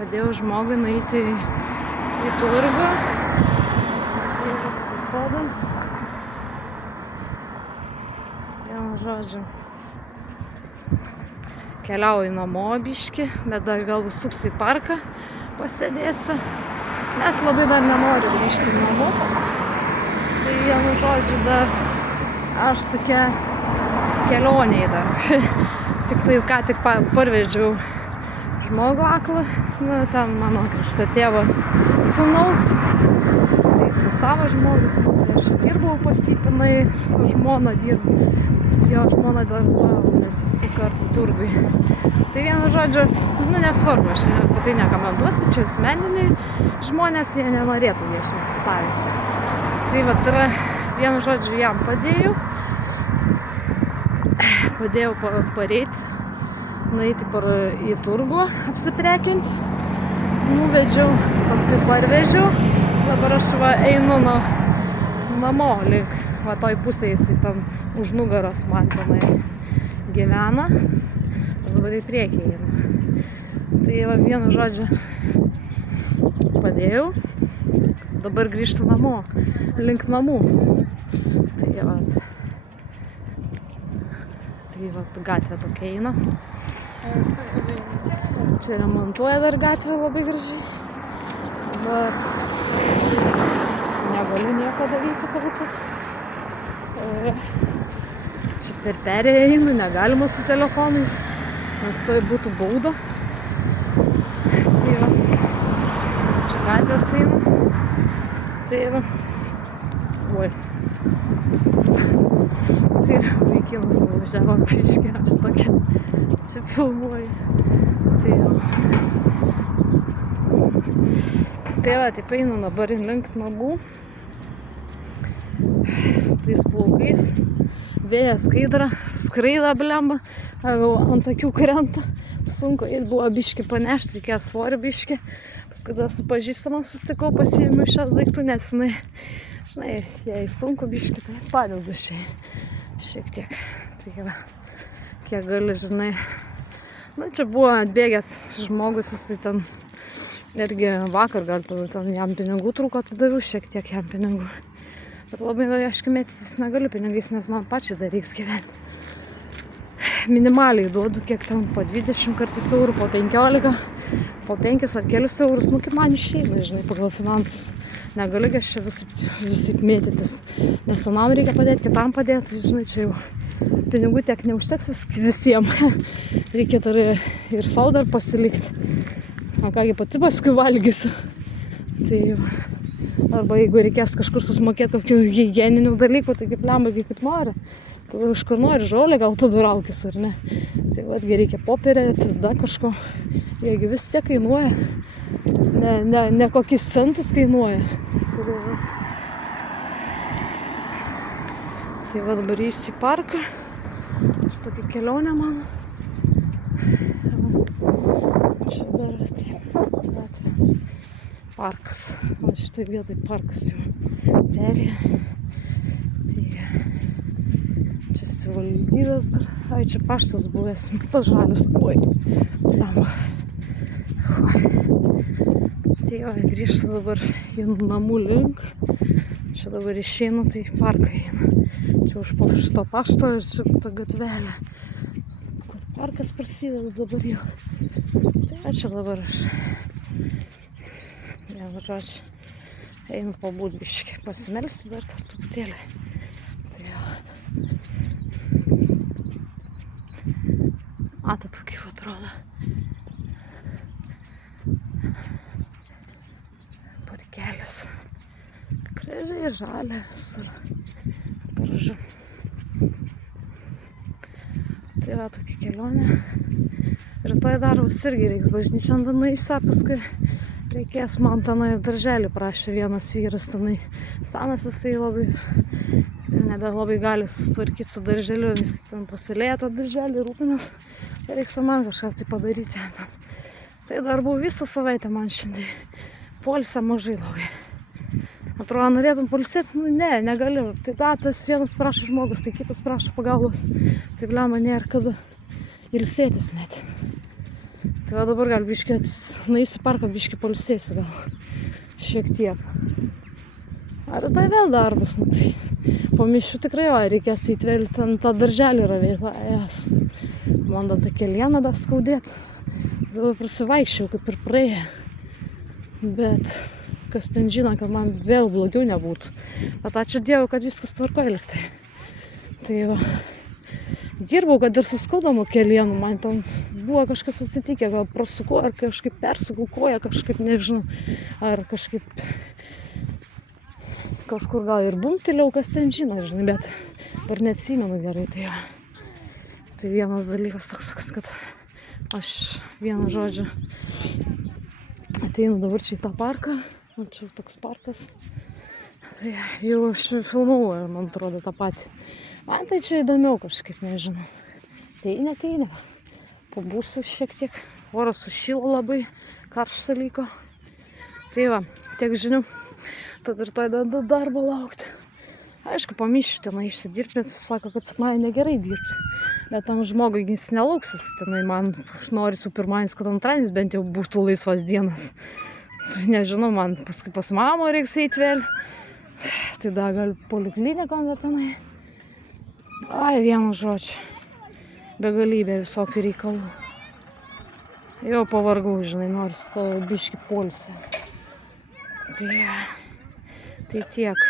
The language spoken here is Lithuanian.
Padėjau žmogui nueiti į turgų. Tai atrodo. Vienu žodžiu. Keliauju namo biškį, bet dar galbūt suksiu į parką, pasėdėsiu. Nes labai dar nenoriu grįžti į namus. Tai vienu žodžiu dar aš tokia kelionėj dar. Tik tai ką tik parvežiau žmogų aklą, ten mano krašte tėvos sūnaus, tai su savo žmogus, aš dirbau pasitinai, su žmona dirbu, su jo žmona dalyvavo, mes visi kartu turgui. Tai vienu žodžiu, nesvarbu, aš apie tai nekomentuosiu, čia asmeniniai žmonės, jie nenorėtų viešinti savęs. Tai vat yra, vienu žodžiu, jam padėjau pareiti, nueiti į turgų, apsiprekinti, nuvedžiau, paskui parvežiau, dabar aš einu namo link, toj pusėje jisai ten už nugaros man tenai gyvena, aš dabar į priekį einu. Tai vienu žodžiu padėjau, dabar grįžtu namo, link namų. Tai gatvė tokia eina. Čia remontuoja dar gatvę labai gražiai. Dabar negaliu nieko daryti kol kas. Čia per perėją einu, negalima su telefonais, nes tai būtų bauda. Tai čia gatvės eina. Tai Tai vaikinas nuvažiavo piškį, aš tokia čia filmuoju. Tai taip einu dabar link namų. Su tais plaukais. Vėjas skraida blemba, ant akių krenta. Sunku, buvo biškį panešti, reikėjo svorį biškį. Paskui dar su pažįstama susitikau, pasiėmiau šias daiktų, nes žinai, jei sunku biškį, tai padedu šiek tiek. Tai kiek gali, žinai. Čia buvo atbėgęs žmogus, jisai ten irgi vakar gal ten jam pinigų trūko, tai daviau šiek tiek jam pinigų. Bet labai aiškiai mėtytis negaliu pinigais, nes man pačiai dar reiks gyventi. Minimaliai duodu, kiek ten po 20 kartais eurų, po 15, po 5 ar kelius eurus, kaip man išeina, žinai, pagal finansus. Negaliu aš čia visai mėtytis, nes vienam reikia padėti, kitam padėti, žinai, čia jau pinigų tiek neužteks visiems. Reikia dar ir sau dar pasilikti. O kągi pati paskui valgysiu. Tai arba jeigu reikės kažkur susimokėti kokių higieninių dalykų, tai kaip lemba, kaip nori. Tu iš kur nori žolę, gal tu raukis, ar ne. Tai vatgi reikia popierę, tada kažko. Jiegi vis tiek kainuoja. Ne kokius centus kainuoja. Tai va dabar įsiu į parką. Čia tokia kelionė mano. Čia dar gatvė. Parkas. O šitoj vietoj parkas jau perėjo. Čia savivaldybės dar. Ai, čia paštas buvęs. Tas žalias. Oi. Lemba. Tai jo, grįžtu dabar į namų link. Čia dabar išeinu, tai į parką einu. Čia už po šito pašto ir čia ta gatvelė. Kur parkas prasideda dabar jau. Tai čia dabar aš. Žodžiu, einu pabūt biškį. Pasimelsiu dar truputėlį. Tai jo. Matot, kaip atrodo. Parkelis. Gražiai žalia visur. Gražu. Tai va tokia kelionė. Rytoj darbus irgi reiks bažnyčion nueisiu, paskui reikės man tenai darželį prašė vienas vyras tenai. Senas jisai labai, nebelabai gali susitvarkyti su darželiu, vis ten pasilėja tą darželį, rūpinas. Tai reiks man kažką tai padaryti. Tai dar buvo visą savaitę man šiandien. Poilsio mažai labai. Atrodo, norėtum poilsėti? Ne, negaliu. Tai tas vienas prašo žmogus, tai kitas prašo pagalbos. Tai blema nėra kada ilsėtis net. Tai va dabar gal biškį nueisiu į parką, biškį pailsėsiu gal. Šiek tiek. Ar tai vėl darbas, nu tai po mišių tikrai va, reikės įtvelti ant tą darželį ravėtą. Man da ta keliena da skaudėt. Dabar prasivaikščiau kaip ir praėję. Bet kas ten žino, kad man vėl blogiau nebūtų. Bet ačiū Dievui, kad viskas tvarkoja liktai. Tai va. Dirbau, kad ir su skaudamu kelienu, man ten buvo kažkas atsitikę, gal prasuku, ar kažkaip persuku koją, kažkaip nežinau, ar kažkaip kažkur gal ir bumtėliau, kas ten žino, žinai, bet per neatsimenu gerai. Tai vienas dalykas toks, kad aš vieną žodžią ateinu dabar čia į tą parką, o čia toks parkas, tai jau aš filmuoju, man atrodo, tą patį. Man tai čia įdomiau kažkaip, nežinau. Teine. Pabūsiu šiek tiek. Oras sušilo labai, karšta liko. Tai va, tiek žinių. Tad ir toj darbo laukti. Aišku, pamišiu tenai išsidirbti, bet sako, kad sekmadienį negerai dirbti. Bet tam žmogui jis nelauksis. Tenai man nori su pirmadienis, kad antradienis bent jau būtų laisvas dienas. Nežinau, man paskui pas mamą reiks eiti vėl. Tai dar gal polikliniką tenai. Ai, vienu žodžiu, begalybė visokių reikalų. Jau pavargau, žinai, nors to biškį poilsio. Tai tiek.